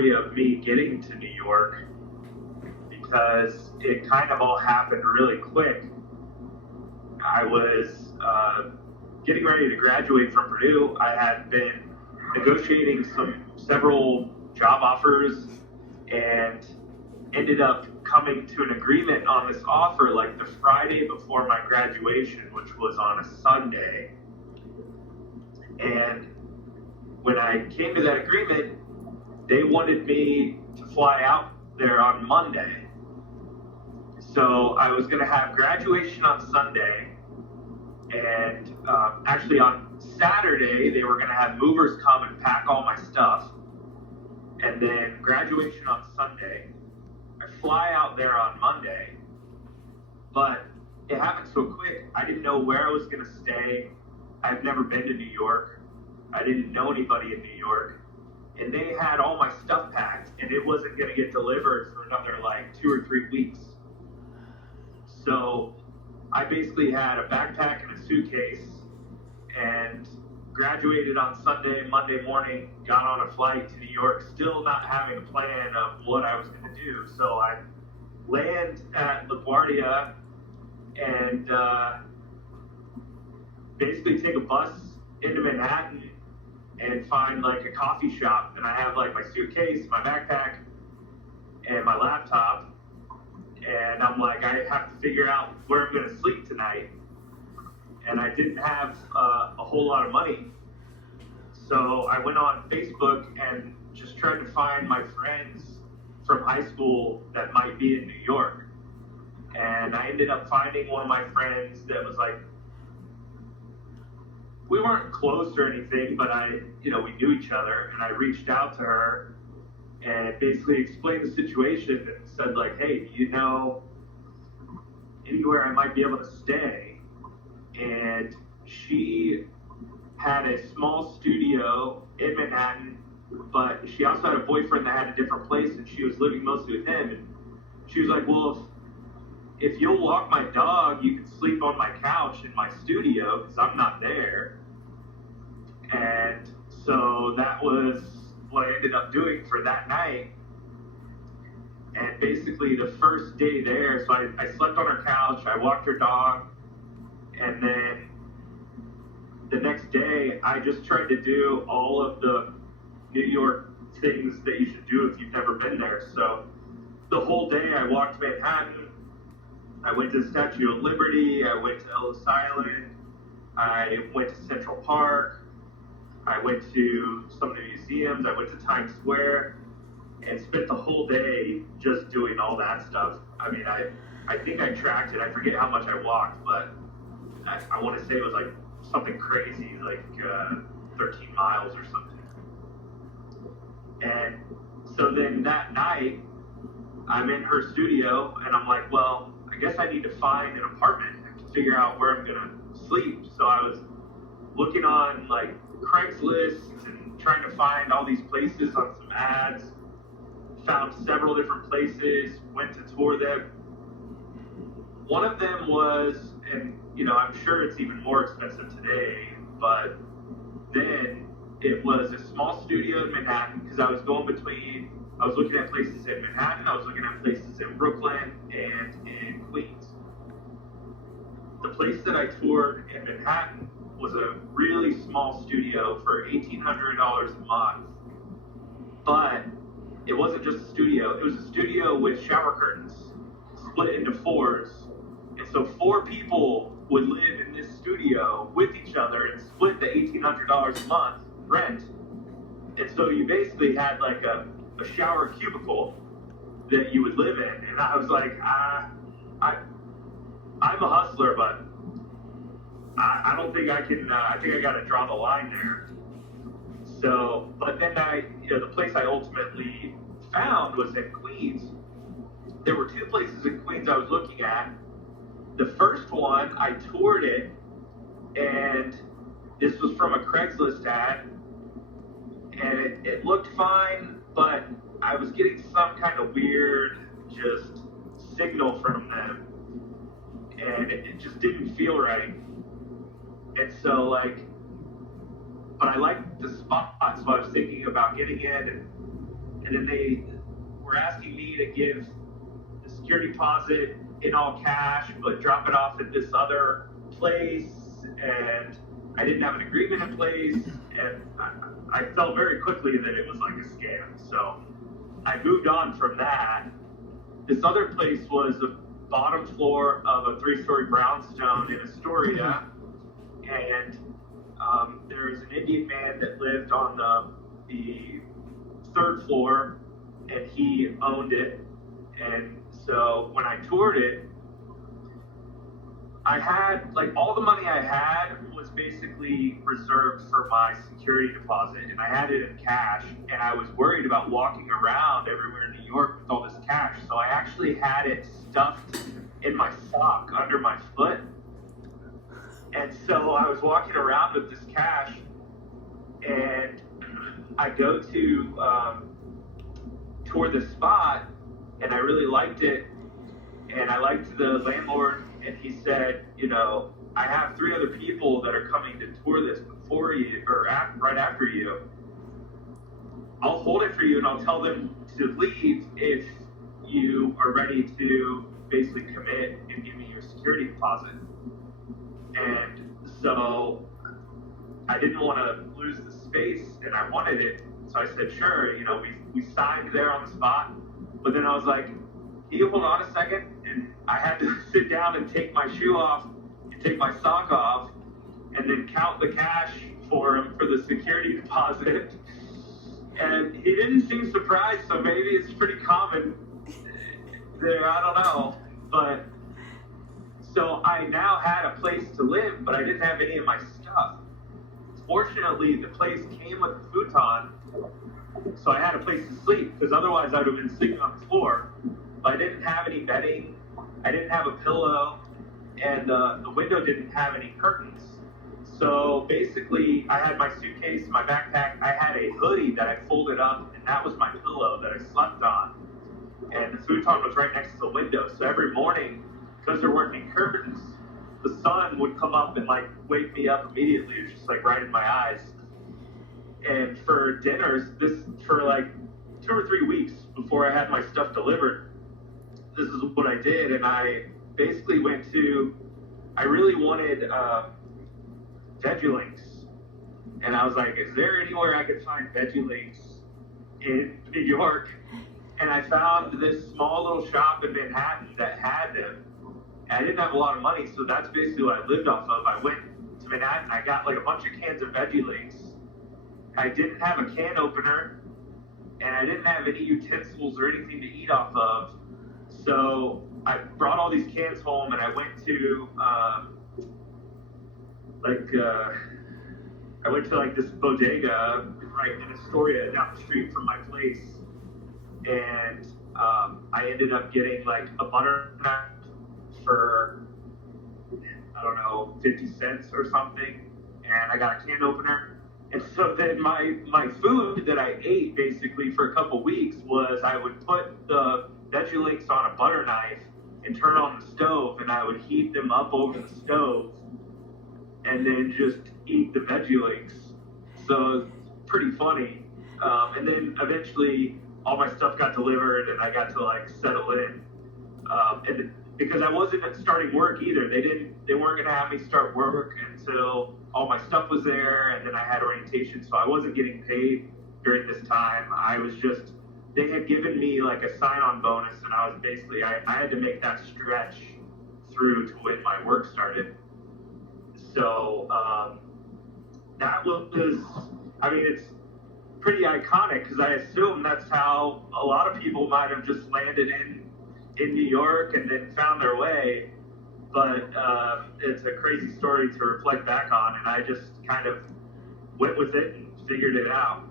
story of me getting to New York because it kind of all happened really quick. I was getting ready to graduate from Purdue. I had been negotiating several job offers and ended up coming to an agreement on this offer like the Friday before my graduation, which was on a Sunday. And when I came to that agreement, they wanted me to fly out there on Monday. So I was going to have graduation on Sunday, and actually on Saturday, they were going to have movers come and pack all my stuff, and then graduation on Sunday. I fly out there on Monday, but it happened so quick, I didn't know where I was going to stay. I've never been to New York. I didn't know anybody in New York. And they had all my stuff packed, and it wasn't going to get delivered for another like 2 or 3 weeks. So I basically had a backpack and a suitcase and graduated on Sunday. Monday morning, got on a flight to New York, still not having a plan of what I was going to do. So I land at LaGuardia and basically take a bus into Manhattan and find like a coffee shop. And I have like my suitcase, my backpack, and my laptop. And I'm like, I have to figure out where I'm going to sleep tonight. And I didn't have a whole lot of money. So I went on Facebook and just tried to find my friends from high school that might be in New York. And I ended up finding one of my friends that was like, we weren't close or anything, but we knew each other. And I reached out to her and basically explained the situation and said like, hey, do you know anywhere I might be able to stay? And she had a small studio in Manhattan, but she also had a boyfriend that had a different place, and she was living mostly with him. And she was like, well, if you'll walk my dog, you can sleep on my couch in my studio because I'm not there. And so that was what I ended up doing for that night. And basically the first day there, so I slept on her couch, I walked her dog, and then the next day I just tried to do all of the New York things that you should do if you've never been there. So the whole day I walked Manhattan. I went to the Statue of Liberty, I went to Ellis Island, I went to Central Park, I went to some of the museums, I went to Times Square, and spent the whole day just doing all that stuff. I mean, I think I tracked it. I forget how much I walked, but I want to say it was like something crazy, like 13 miles or something. And so then that night, I'm in her studio, and I'm like, well, I guess I need to find an apartment and figure out where I'm going to sleep. So I was looking on like Craigslist and trying to find all these places on some ads, found several different places, went to tour them. One of them was, and I'm sure it's even more expensive today, but then it was a small studio in Manhattan because I was looking at places in Manhattan, I was looking at places in Brooklyn and in Queens. The place that I toured in Manhattan was a really small studio for $1,800 a month. But it wasn't just a studio, it was a studio with shower curtains split into fours. And so 4 people would live in this studio with each other and split the $1,800 a month rent. And so you basically had like a shower cubicle that you would live in. And I was like, I'm a hustler, but I don't think I can, I think I got to draw the line there. So, but then the place I ultimately found was in Queens. There were 2 places in Queens I was looking at. The first one, I toured it, and this was from a Craigslist ad, and it looked fine, but I was getting some kind of weird just signal from them, and it just didn't feel right. And so but I liked the spot, so I was thinking about getting in, and and then they were asking me to give the security deposit in all cash, but drop it off at this other place, and I didn't have an agreement in place, and I felt very quickly that it was like a scam. So I moved on from that. This other place was the bottom floor of a 3-story brownstone in Astoria, and there was an Indian man that lived on the 3rd floor, and he owned it. And so when I toured it, I had, like, all the money I had was basically reserved for my security deposit, and I had it in cash, and I was worried about walking around everywhere in New York with all this cash, so I actually had it stuffed in my sock under my foot. And so I was walking around with this cash, and I go to tour the spot, and I really liked it, and I liked the landlord, and he said, you know, I have 3 other people that are coming to tour this before you, or right after you. I'll hold it for you, and I'll tell them to leave if you are ready to basically commit and give me your security deposit. And so I didn't want to lose the space, and I wanted it. So I said, sure, you know, we signed there on the spot. But then I was like, can you hold on a second? And I had to sit down and take my shoe off and take my sock off and then count the cash for him for the security deposit. And he didn't seem surprised, so maybe it's pretty common there, I don't know. But so I now had a place to live, but I didn't have any of my stuff. Fortunately, the place came with a futon, so I had a place to sleep, because otherwise I would have been sleeping on the floor. But I didn't have any bedding, I didn't have a pillow, and the window didn't have any curtains. So basically, I had my suitcase, my backpack, I had a hoodie that I folded up, and that was my pillow that I slept on. And the futon was right next to the window, so every morning, because there weren't any curtains, the sun would come up and like wake me up immediately. It was just like right in my eyes. And for dinners, for like 2 or 3 weeks before I had my stuff delivered, this is what I did. And I basically I really wanted veggie links. And I was like, is there anywhere I could find veggie links in New York? And I found this small little shop in Manhattan that had them. And I didn't have a lot of money, so that's basically what I lived off of. I went to Manhattan, I got like a bunch of cans of veggie links. I didn't have a can opener, and I didn't have any utensils or anything to eat off of. So I brought all these cans home, and I went to this bodega right in Astoria down the street from my place, and I ended up getting like a butter knife for, I don't know, 50 cents or something, and I got a can opener. And so then my food that I ate basically for a couple weeks was I would put the veggie links on a butter knife and turn on the stove, and I would heat them up over the stove and then just eat the veggie links. So it's pretty funny. And then eventually all my stuff got delivered, and I got to like settle in. And because I wasn't starting work either, they weren't gonna have me start work until all my stuff was there, and then I had orientation, so I wasn't getting paid during this time. They had given me like a sign-on bonus, and I was basically, I had to make that stretch through to when my work started. So that was, I mean, it's pretty iconic, because I assume that's how a lot of people might have just landed in New York and then found their way. But it's a crazy story to reflect back on, and I just kind of went with it and figured it out.